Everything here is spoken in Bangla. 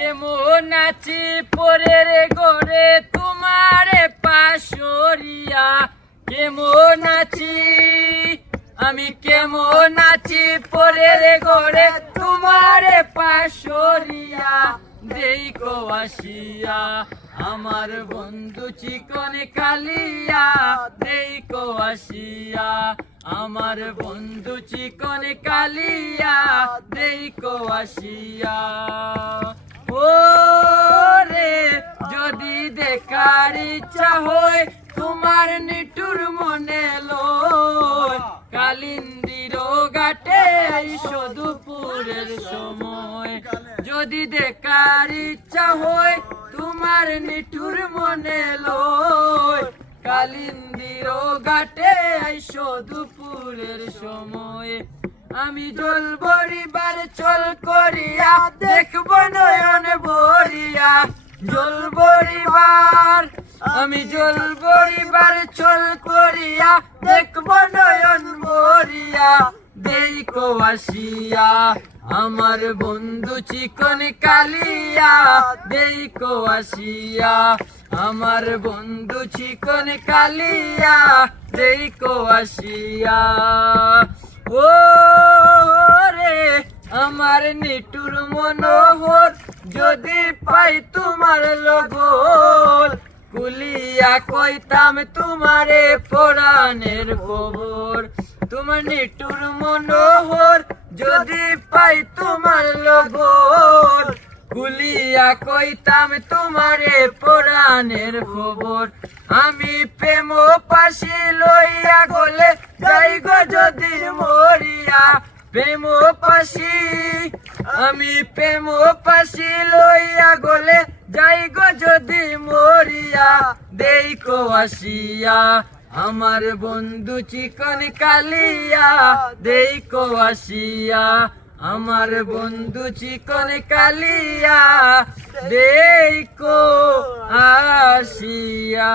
কেমন আছি পরে রে গোরে তোমারে পাশরিয়া, কেমন আছি আমি কেমন আছি পরে রে গোরে তোমারে পাশরিয়া, দেখো আসিয়া আমার বন্ধু চিকন কালিয়া, দেখো আসিয়া আমার বন্ধু চিকন কালিয়া, দেখো আসিয়া। ও রে যদি দেখার ইচ্ছা হয় তোমার নিঠুর মনে লয়, কালিন্দির ঘাটে আইসো দুপুরের সময়, যদি দেখার ইচ্ছা হয় তোমার নিঠুর মনে লয়, কালিন্দির ঘাটে আইসো দুপুরের সময়। আমি জল ভরিবার চল করিয়া দেখব নয়ন ভরিয়া, জল ভরিবার আমি জল ভরিবার চল করিয়া দেখব নয়ন ভরিয়া, দেখো আসিয়া আমার বন্ধু চিকন কালিয়া, দেখো আসিয়া আমার বন্ধু চিকন কালিয়া, দেখো আসিয়া। ও রে আমার নিটুর মনোহর যদি পাই তোমার লগল, কুলিয়া কইতাম তোমারে পরাণের খবর, তোমার নিটুর মনোহর যদি পাই তোমার লগল, কুলিয়া কইতাম তোমারে পরাণের খবর। আমি প্রেম পাশি লইয়া গলে যাই গো যদি মরিয়া, প্রেম পাশি আমি প্রেম পাশি লইয়া গলে যাই গো যদি মরিয়া, দেখো আসিয়া আমার বন্ধু চিকন কালিয়া, দেখো আসিয়া আমার বন্ধু চিকন কালিয়া, দেখো আসিয়া।